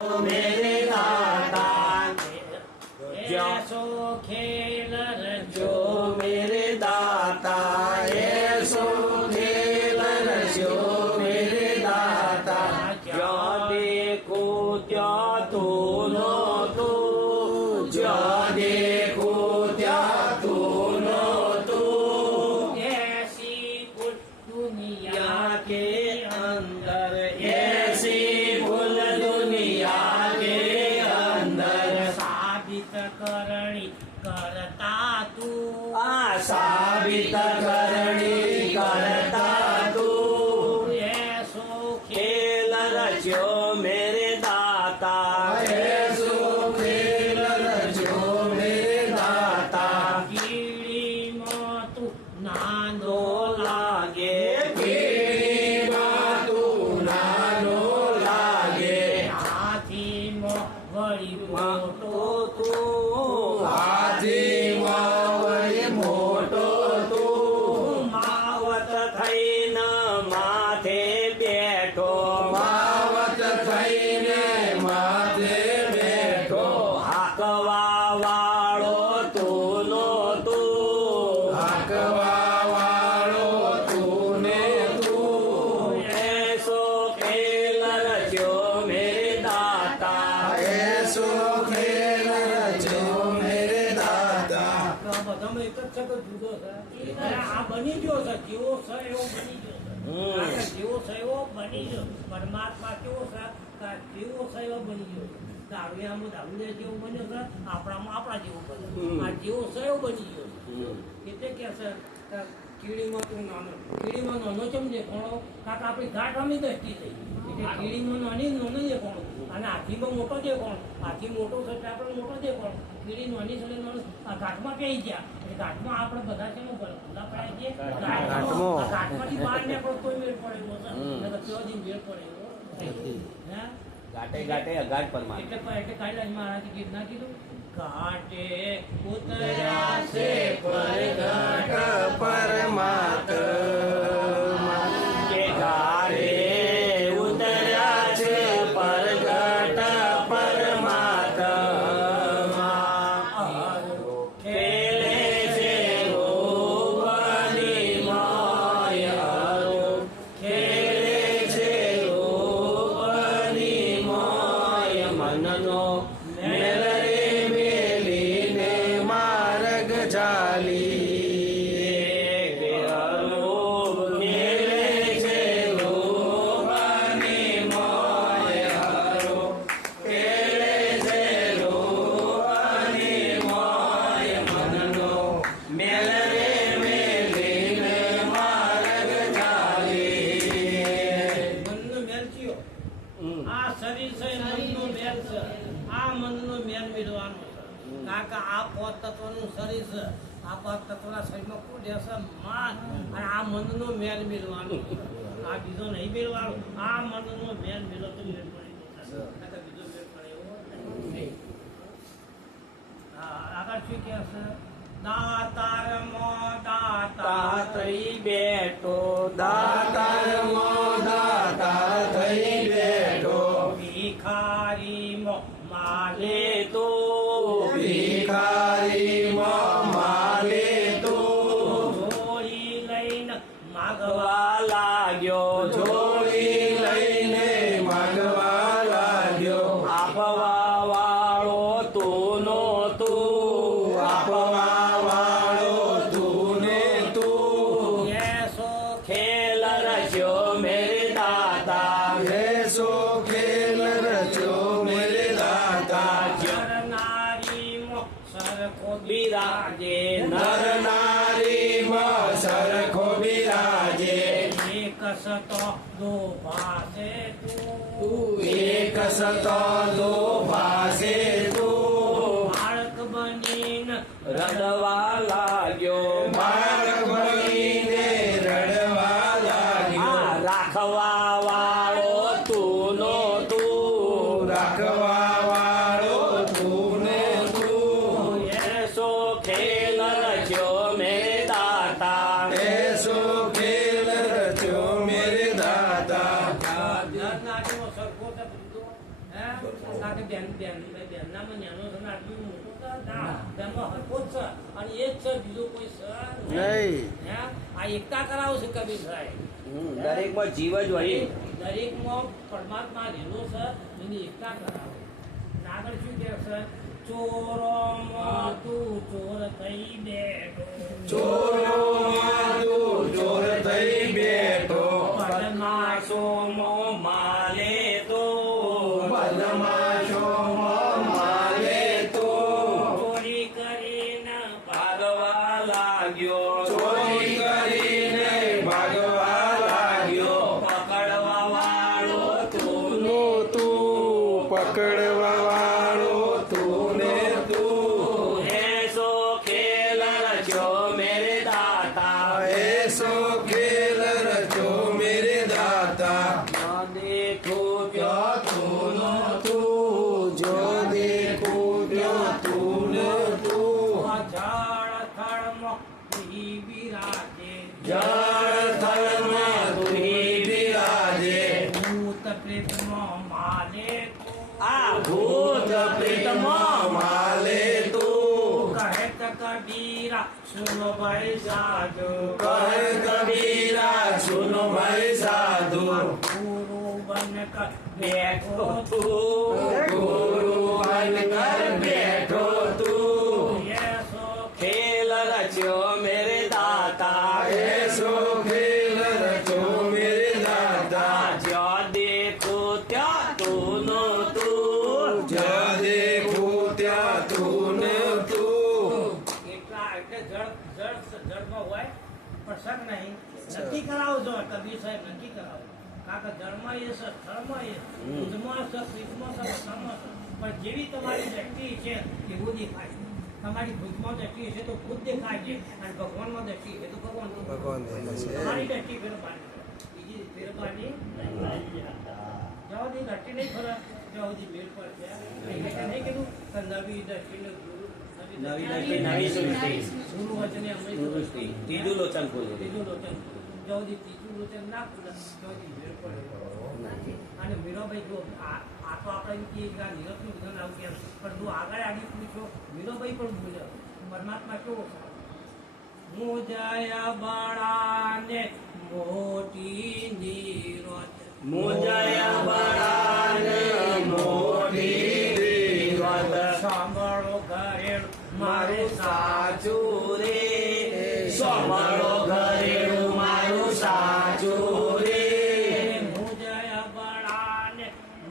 मेरे दाता ऐसो खेल जो मेरे दाता ऐसो खेल रचो मेरे दाता जो देखो त्या तू नो तू जो देखो त्या तू नो तू ऐसी कुल दुनिया दुनिया के अंदर ऐसी भूल दुनिया के अंदर साबित करणी करता तू साबित करणी करता तू ऐसो खेल रचो मेरे दाता ऐसो खेल रचो मेरे दाता कीड़ी तू नानो लागे पीड़ीમાં તું નાનો લાગે हाथी वળી મોટો તું હાથીમાં વળી મોટો તું માવત થઈને માથે બેઠો માવત થઈને માથે બેઠો હાકવા વાળો તું નો તું હાકવા વાળો તું ને તું એસો ખેલ રચ્યો મેરે દાતા એસો ખેલ રચ્યો મેરે દાતા બધામાં એક જ છે કે જુદો છે અને આ બની ગયો છે જેવો છે એવો બની ગયો છે આ જેવો છે એવો બની ગયો પરમાત્મા કેવો છે કે જેવો છે એવો બની ગયો દારૂયામાં દારૂયા જેવો બન્યો છે આપણામાં આપણા જેવો બન્યો આ જેવો છે એવો બની ગયો છે એટલે કે છે કે કીડીમાં તું નાનો કીડીમાં નાનો કેમ દેખાણો કાંક આપણી ઘાટ અમી દસતી થઈ એટલે કીડીમાં નાનો દેખાણો અને હાથીમાં મોટો દેખાણો હાથી મોટો છે એટલે આપણે મોટો દેખાણો કીડી નાની છે નાનું આ ઘાટમાં ક્યાંય ગયા એટલે ઘાટમાં આપણે બધા છે ને ભૂલા પડ્યા છીએ ઘાટમાંથી બહાર નીકળો કોઈ મેળ પડેલો છે ત્યોથી મેળ પડેલો હે ગાટે ગાટે અગાટ પરમાર એટલે કાલે મહારાજ કીધું કીધું ઘાટે ઉતર્યા છે પરગટ પરમાત્મા કે ઘાટે ઉતર્યા છે પરગટ પરમાત્મા ખેલે છે રોગની માયા ખેલે છે રોગની માયા મનનો મેલ રે મેલીને માર્ગ ચાલી કે અલોપ ખેલે છે રોગની માયા ખેલે છે રોગની માયા મનનો મેલ રે મેલીને માર્ગ ચાલી મનનો મેલ થયો આ શરીર છે મનનો મેલ છે આ મનનો મેલ મેળવાનો છે કારણ કે આ પાંચ તત્વનું શરીર છે આ પાંચ તત્વના શરીરમાં કોઈ રહેશે માન અને આ મનનો મેલ મેળવાનો આ બીજો નહીં મેળવાનો આ મનનો મેલ મેળો તો મેળ પડી જશે કારણ કે બીજો મેળ પડે એવો નહીં આગળ શું કહે છે દાતારમાં દાતા થઈ બેઠો દાતારમાં દાતા થઈ બેઠો ભિખારીમાં માલે તો ભિખારીમાં માલે તો જોડી લઈને માગવા લાગ્યો જોડી લઈને માગવા લાગ્યો આપવા વાળો તું નો તું આપવા વાળો તું ને તું એસો ખેલ રચ્યો મેરે દાતા એસો ખેલ રચ્યો મેરે દાતા નારીમાં સરખો બિરાજે નર નારીમાં સરખો બિરાજે એક સતો દો પાસે તું એક સતો દો પાસે તું બાળક બનીને રડવા લાગ્યો બાળક બનીને રડવા લાગ્યો રાખવા વાળો તું નો તું રાખવા વાળો તું ને તું એસો ખેલ રચ્યો મેરે દાતા એસો ખેલ રચ્યો મેરે દાતા સરખો કારણ કે બેનનામાં નેનો છે ને આટલું મોટો છે ના બેનમાં હરખો જ છે અને એ જ છે બીજો કોઈ છે નહીં. હે આ એકતા કરાવશે કબીર સાહેબ દરેકમાં જીવ જ હોય. દરેકમાં પરમાત્મા રહેલો છે એની એકતા કરાવે અને આગળ શું કહે છે ચોરોમાં તું ચોર થઈ બેઠો ચોરોમાં તું ચોર થઈ બેઠો બદમાશોમો માલે તો બદમાશોમાં માલે તો ચોરી કરીને ભાગવા લાગ્યો. ચોરી કરીને ભાગવા લાગ્યો. પકડવા વાળો તું નો તું પકડવા વાળો તું ને તું. ऐसो खेल रचो मेरे दाता. ऐसो खेल रचो मेरे दाता. न देखो क्या तू न તું જો દેખું ત્યાં તું ને તું. ઝાડ થળમાં બિરાજે જળ થળમાં તુહી બિરાજે. ભૂત પ્રેતમાં માલે તો આ ભૂત પ્રેતમાં માલે તું. કહે તો કબીરા સુનો ભાઈ સાજો કહે કબીરા સુનો ભાઈ સાધુ. ગુરુ બનકર બેઠો તું ગુરુ બનકર બેઠો તું. એસો ખેલ રચ્યો મેરે દાતા. ऐसो खेल रचो मेरे दाता. જ્યાં દેખો ત્યાં તું નો તું. જ્યાં દેખું ત્યાં તું ને તું. એટલા એટલે જળમાં હોય પણ શક નહીં નક્કી કરાવજો કબીર સાહેબ નક્કી કરાવો કારણ કે જળમાં એ છે સ્થળમાં એ દૂધમાં છે પીઠમાં છે સ્થળમાં છે પણ જેવી તમારી દ્રષ્ટિ છે એવું દેખાય છે તમારી ભૂતમાં દ્રષ્ટિ છે તો ભૂત દેખાય છે અને ભગવાનમાં દ્રષ્ટિ છે તો ભગવાન ભગવાન દેખાય છે. તમારી દ્રષ્ટિ ફેરફાર બીજી ફેરફારની જ્યાં સુધી દ્રષ્ટિ નહીં ફરે ત્યાં સુધી મેળ પર છે એટલે નહીં કીધું કે નવી દ્રષ્ટિને ગુરુ નવી દ્રષ્ટિ, નવી સૃષ્ટિ. ગુરુ વચને અમૃત સૃષ્ટિ. ત્રીજું લોચન ખોલ્યું. ત્રીજું લોચન જ્યાં સુધી ત્રીજું લોચન ના ખુલે ત્યાં સુધી મેળ પડે અને મીરાબાઈ જો આ તો આપણે એમ કહીએ કે આ નિરતનું વિધાન આવું કેમ પણ જો આગળ પૂછો મીરાબાઈ પણ બોલ્યો પરમાત્મા કેવો છે મુજયા બળાને મોટી નીરત મુજય બળાને મોટી દીવત. સાંભળો ઘરેણ મારું સાચું રે. સાંભળો ઘરેણું મારું સાચું રે. મુજયા બળાને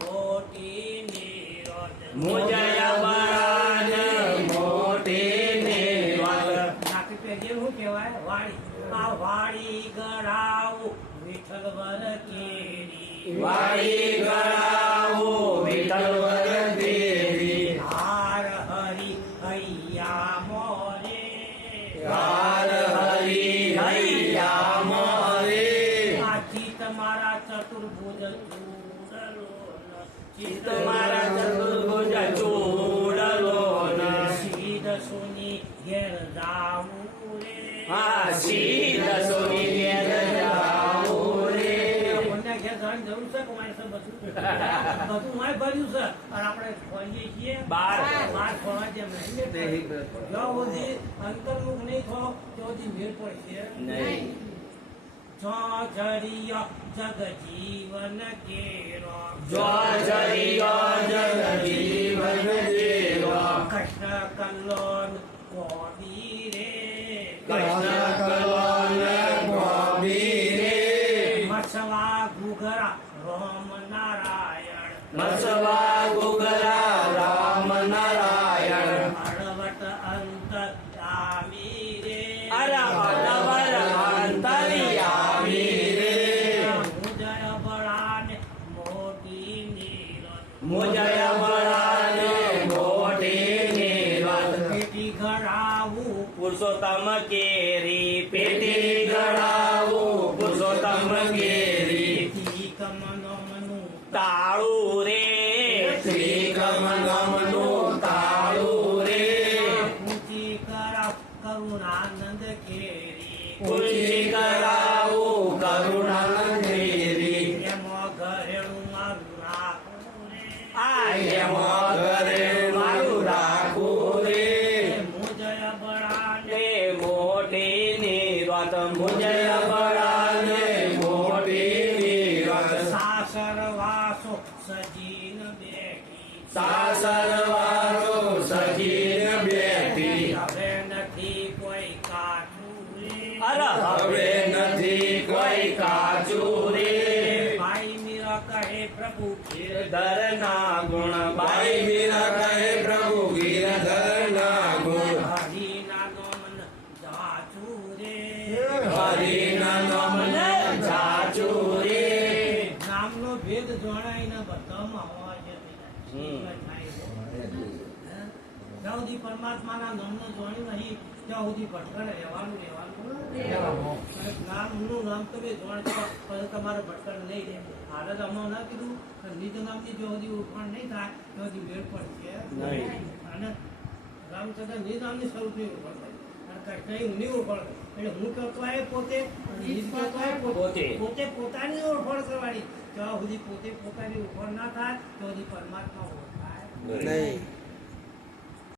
મોટી નીરત મુજય બળાને મોટી દીવત. નાકી પેજે શું કહેવાય વાળી આ વાળી ગળાવું વિઠ્ઠલ વર કેરી વાળી ગળાવો વિઠ્ઠલ વર દેવી. હાર હરી હૈયા મોરે હાર હરી હૈયા મોરે. આથી તમારા ચતુર્ભુજ ચૂડલો ચિત્ત મારા ચતુર્ભુજ ચૂડલો ન. સીધ સુની ઘેર જાવું રે હા સીધ સોની ઘેર જાવું રે. આપણને ઘેર જવાની જરૂર છે કે મારે બધું મારે ભર્યું છે અને આપણે ખોલીએ છીએ બાર. બાર ખોવા જેમ નહીં જ્યાં સુધી અંતર્મુખ નહીં થો ત્યાં સુધી મેળ પડશે નહીં. જરિયા જગ જીવન કેરો જો જરિયો જગ જીવન દેવો. કૃષ્ણ કલ્લોન કોબી રે કૃષ્ણ કલોન ગોબી રે. મસવા ગુગરા રામ નારાયણ મસવા ગુગરા રામ નારાયણ. હળવટ અંતર આમી રે અરે અડવર અંતર્યામી રે. મુજય બળાને મોટી નીરત મુજય બળાને મોટી નીરત. પેટી ઘડાવું પુરુષોત્તમ કેરી પેટી ગળાવું પુરુષોત્તમ કેરી. કમનમનું તાળું રે. શ્રી કમલમનું તાળું રે. ઊંચી કરાવ કરુણાનંદ કેરી ઊંચી કરાવું કરુણા કેરી. એમાં ઘરેણું મારું રાખવું રે આ એમ ઘરે મારું રાખું રે મુજય બળાને ને મોટી ની વાત મુજય બળાને મોટી વાત સાસર વાસો સજીન બેઠી સાસર વાળો સજીને બેઠી હવે નથી કોઈ કાઠું રે અરે હવે નથી કોઈ કાચું રે ભાઈ મીરા કહે પ્રભુ ગિરધર ના ગુણ ભાઈ બાઈ મીરા કહે પ્રભુ ગિરધર ના ગુણ હરિના નોમન જાચું રે હરિના નામને જાચું રે નામનો ભેદ જણાય ને બધામાં અવાજ જ્યાં સુધી પરમાત્માના નામનો જાણ્યું નહીં ત્યાં સુધી ભટકણ રહેવાનું અને નામનું નામ તમે જાણશો પછી તમારે ભટકણ નહીં રહે હાલત હમણાં ના કીધું કે નિજ નામની જો સુધી ઓળખાણ નહીં થાય ત્યાં સુધી વેર પડશે નહીં. અને રામચંદ્ર નિજ નામની સ્વરૂપની ઓળખાણ થાય અને કઈ ઊંડી ઓળખાણ એટલે હું કહેતો એ પોતે અને નિજ કહેતો એ પોતે. પોતે પોતાની ઓળખાણ કરવાની જ્યાં સુધી પોતે પોતાની ઓળખાણ ના થાય ત્યાં સુધી પરમાત્મા ઓળખાય નહીં